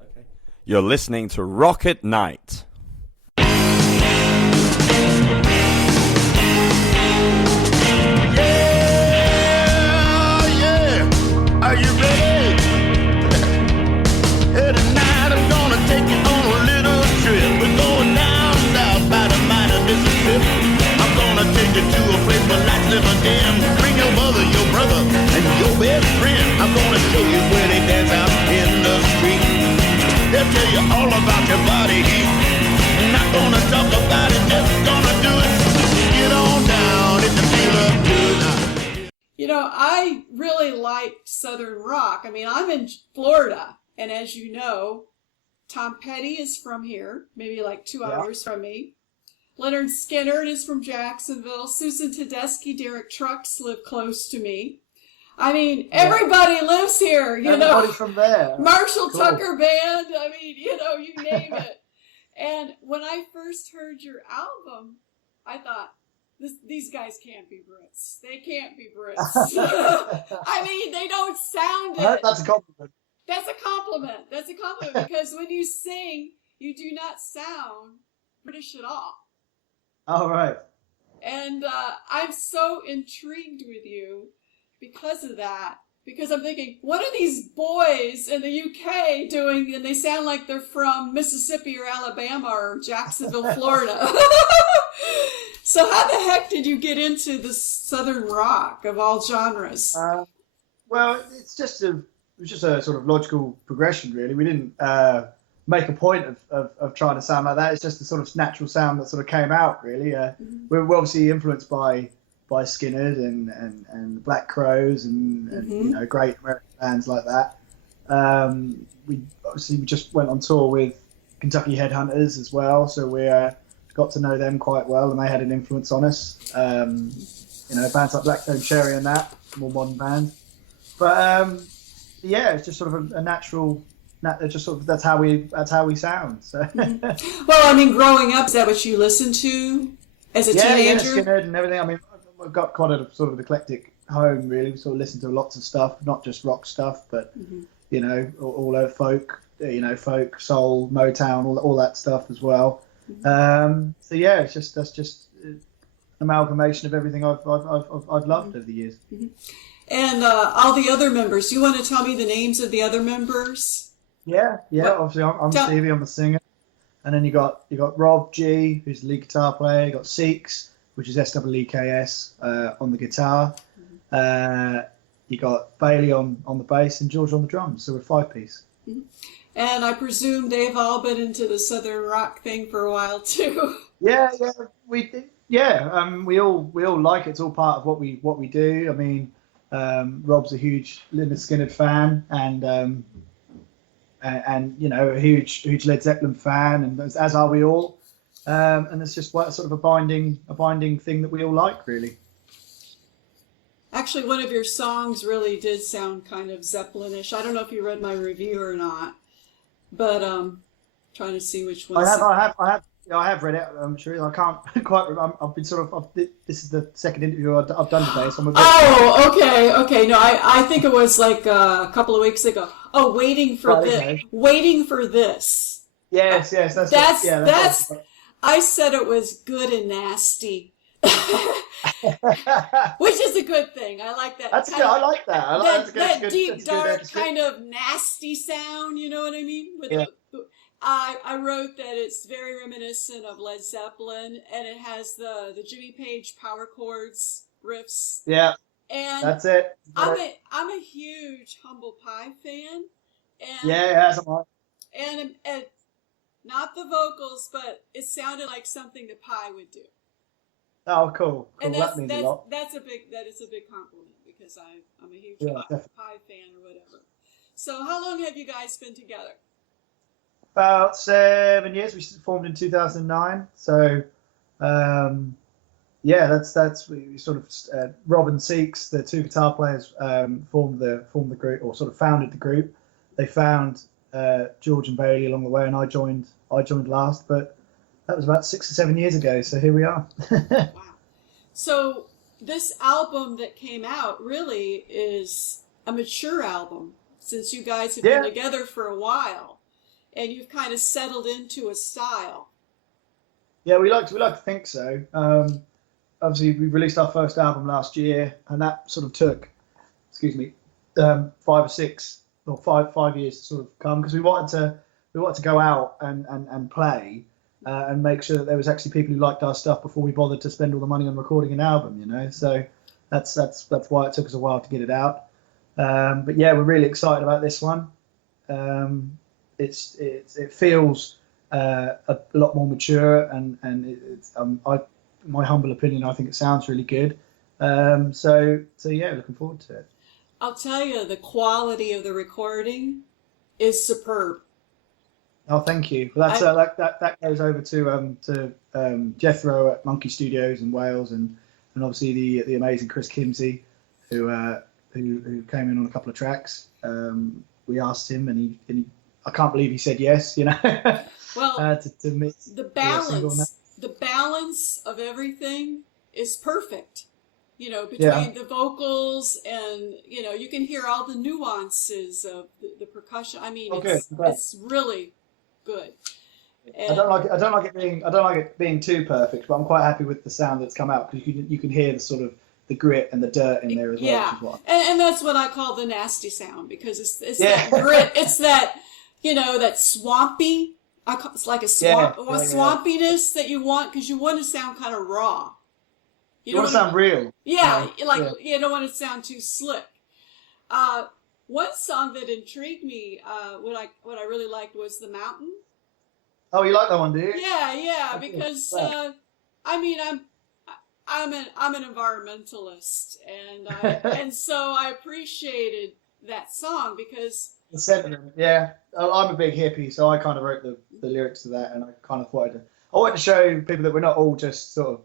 Okay. You're listening to Rocket Night. Are you ready? Hey, tonight I'm gonna take you on a little trip. We're going down south by the mighty Mississippi. I'm gonna take you to a place where lights never dim. Bring your mother, your brother, and your best friend. I'm gonna show you where they dance out in the street. They'll tell you all about your body heat. Not gonna talk about it, just gonna do it. Get on down if you feel up good. You know, I really like Southern rock. I mean, I'm in Florida, and as you know, Tom Petty is from here, maybe like 2 hours from me. Leonard Skinner is from Jacksonville. Susan Tedeschi, Derek Trucks live close to me. I mean, everybody lives here, you know. Everybody from there. Marshall Tucker Band, I mean, you know, you name it. And when I first heard your album, I thought, these guys can't be Brits. They can't be Brits. I mean, they don't sound it. That's a compliment. That's a compliment. That's a compliment because when you sing, you do not sound British at all. All right. And I'm so intrigued with you because of that. Because I'm thinking, what are these boys in the UK doing? And they sound like they're from Mississippi or Alabama or Jacksonville, Florida. So how the heck did you get into the Southern rock of all genres? Well, it was just a sort of logical progression, really. We didn't make a point of trying to sound like that. It's just the sort of natural sound that sort of came out, really. We're obviously influenced by Skinner and the Black Crowes and you know, great American bands like that. We just went on tour with Kentucky Headhunters as well, so we got to know them quite well, and they had an influence on us. You know, bands like Blackstone Cherry and that, more modern bands. But yeah, it's just sort of a natural. Just sort of that's how we sound. So. Well, I mean, growing up, is that what you listened to as a teenager? Yeah, Skinhead and everything. I mean, I've got quite a sort of eclectic home, really. We sort of listen to lots of stuff, not just rock stuff, but you know, all over folk, you know, folk, soul, Motown, all that stuff as well. So yeah, that's just an amalgamation of everything I've loved over the years. And all the other members. You want to tell me the names of the other members? Yeah. Obviously, I'm Stevie. I'm the singer, and then you got Rob G, who's the lead guitar player. You got Seeks, which is SEEKS on the guitar. You got Bailey on the bass and George on the drums. So we're 5-piece. And I presume they've all been into the Southern rock thing for a while too. Yeah, we all like it. It's all part of what we do. I mean, Rob's a huge Lynyrd Skynyrd fan, and you know, a huge Led Zeppelin fan, and as are we all. And it's just sort of a binding thing that we all like, really. Actually, one of your songs really did sound kind of Zeppelin-ish. I don't know if you read my review or not, but trying to see which one. I have read it. I'm sure I can't quite remember. I've been this is the second interview I've done today, so I'm a bit... Okay. No, I think it was like a couple of weeks ago. Oh, waiting for this. Yes, that's. I said it was good and nasty. Which is a good thing. I like that. That's good. I like that. That deep, dark, kind of nasty sound, you know what I mean? I wrote that it's very reminiscent of Led Zeppelin, and it has the Jimmy Page power chords riffs. Yeah, and that's it. I'm a huge Humble Pie fan. And, that's mine. And not the vocals, but it sounded like something that Pie would do. Oh, cool. And that means a lot. That is a big compliment because I'm a huge Pie fan or whatever. So how long have you guys been together? About 7 years. We formed in 2009. So, that's we sort of Rob and Seeks, the two guitar players, formed the group, or sort of founded the group. They found George and Bailey along the way, and I joined last, but that was about 6 or 7 years ago. So here we are. Wow. So this album that came out really is a mature album since you guys have been together for a while. and you've kind of settled into a style. Yeah, we like to think so. Obviously, we released our first album last year, and that sort of took, excuse me, 5 years to sort of come, because we wanted to go out and play, and make sure that there was actually people who liked our stuff before we bothered to spend all the money on recording an album, you know. So that's why it took us a while to get it out. But yeah, we're really excited about this one. It feels a lot more mature, and it's my humble opinion, I think it sounds really good. So yeah, looking forward to it. I'll tell you, the quality of the recording is superb. Oh, thank you. Well, that's that goes over to Jethro at Monkey Studios in Wales, and obviously the amazing Chris Kimsey, who came in on a couple of tracks. We asked him, and he I can't believe he said yes. You know. Well, to mix the balance of everything is perfect. You know, between the vocals and, you know, you can hear all the nuances of the percussion. I mean, it's really good. And I don't like it being too perfect, but I'm quite happy with the sound that's come out, because you can hear the sort of the grit and the dirt in there as well. Yeah, which is what and that's what I call the nasty sound, because it's that grit. It's that, you know, that swampy. It's like a swampiness that you want, because you want to sound kind of raw. You want to sound real. Yeah, you don't want to sound too slick. One song that intrigued me, what I really liked, was The Mountain. Oh, you like that one, do you? Yeah, because I mean, I'm an environmentalist, and so I appreciated that song because the sentiment. Yeah, I'm a big hippie, so I kind of wrote the lyrics to that, and I kind of wanted to show people that we're not all just sort of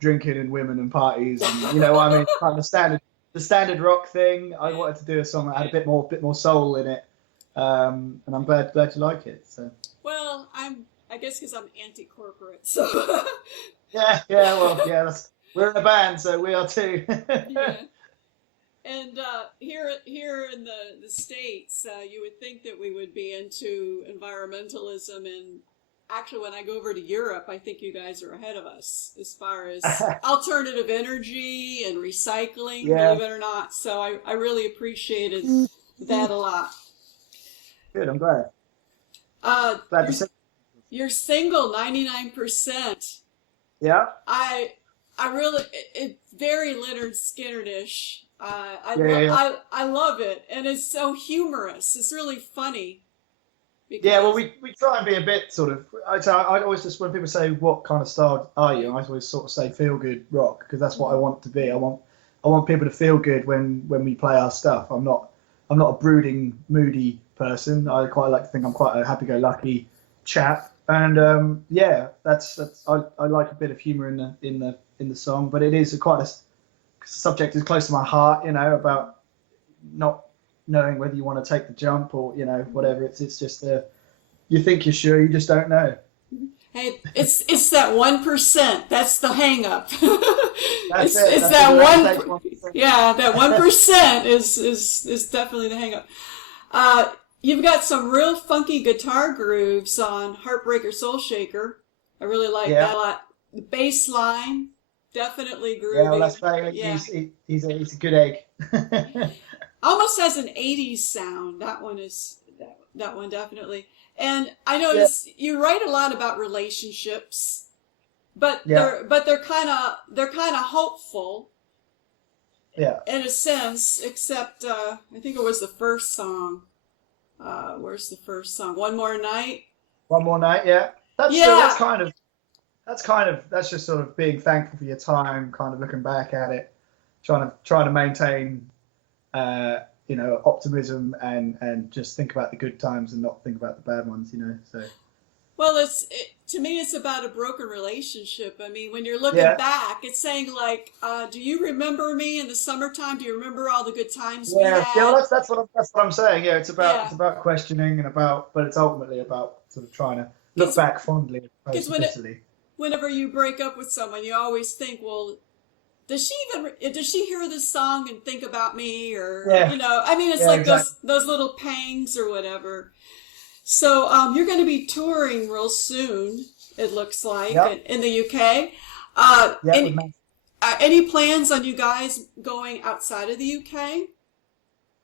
drinking and women and parties, and you know what I mean, kind of the standard rock thing. I wanted to do a song that had a bit more soul in it, and I'm glad you like it. So. Well, I guess because I'm anti-corporate, so. We're in a band, so we are too. Yeah. And here in the States, you would think that we would be into environmentalism, and actually, when I go over to Europe, I think you guys are ahead of us as far as alternative energy and recycling, believe it or not. So I really appreciated that a lot. Good, I'm glad. Glad to see. You're single, 99%. Yeah. I really, it's very Leonard Skinner-ish. I love it, and it's so humorous. It's really funny. Yeah, well, we try and be a bit sort of. I always just, when people say what kind of style are you, I always sort of say feel good rock, because that's what I want to be. I want people to feel good when we play our stuff. I'm not a brooding, moody person. I quite like to think I'm quite a happy-go-lucky chap, and that's I like a bit of humour in the song, but it is quite a subject is close to my heart, you know, about not knowing whether you want to take the jump or, you know, whatever. It's just you think you're sure, you just don't know. Hey, it's that 1%. That's the hang up. It's that 1%. Yeah, that 1% is definitely the hang up. You've got some real funky guitar grooves on Heartbreaker Soul Shaker. I really like that a lot. The bass line, definitely groovy. Yeah, well, that's right. Yeah. He's a good egg. Almost has an 80s sound. That one definitely. And I notice you write a lot about relationships, but they're kind of hopeful. Yeah. In a sense, except I think it was the first song. Where's the first song? One More Night. One More Night. Yeah. That's just sort of being thankful for your time, kind of looking back at it, trying to maintain, optimism and just think about the good times and not think about the bad ones, you know. So. Well, to me, it's about a broken relationship. I mean, when you're looking back, it's saying like, do you remember me in the summertime? Do you remember all the good times we had? Yeah, well, that's what I'm saying. Yeah, it's about questioning but it's ultimately about sort of trying to look back fondly. Because whenever you break up with someone, you always think, well, does she hear this song and think about me? Or, you know, I mean, it's like exactly. those little pangs or whatever. So you're going to be touring real soon, it looks like, in the UK. Any plans on you guys going outside of the UK?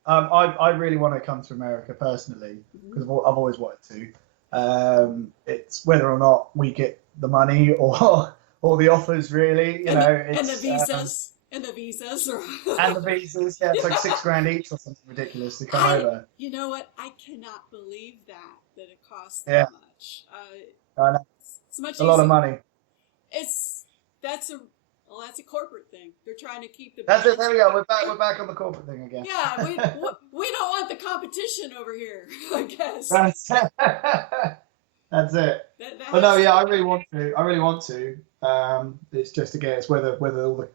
I really want to come to America personally because I've always wanted to. It's whether or not we get the money or the offers, really. And the visas. And the visas. And the visas, yeah. It's like $6,000 each or something ridiculous to come over. You know what? I cannot believe that it costs that much. I know. It's much a lot of money. That's a corporate thing. They're trying to keep the. That's it. There we go. We're back on the corporate thing again. Yeah, we don't want the competition over here. I guess. That's it. But no, yeah, I really want to. It's just again, it's whether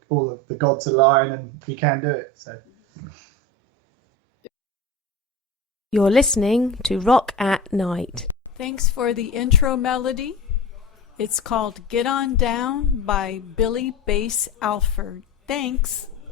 all of the gods align and we can do it. So. You're listening to Rock at Night. Thanks for the intro melody. It's called Get On Down by Billy Bass Alford. Thanks.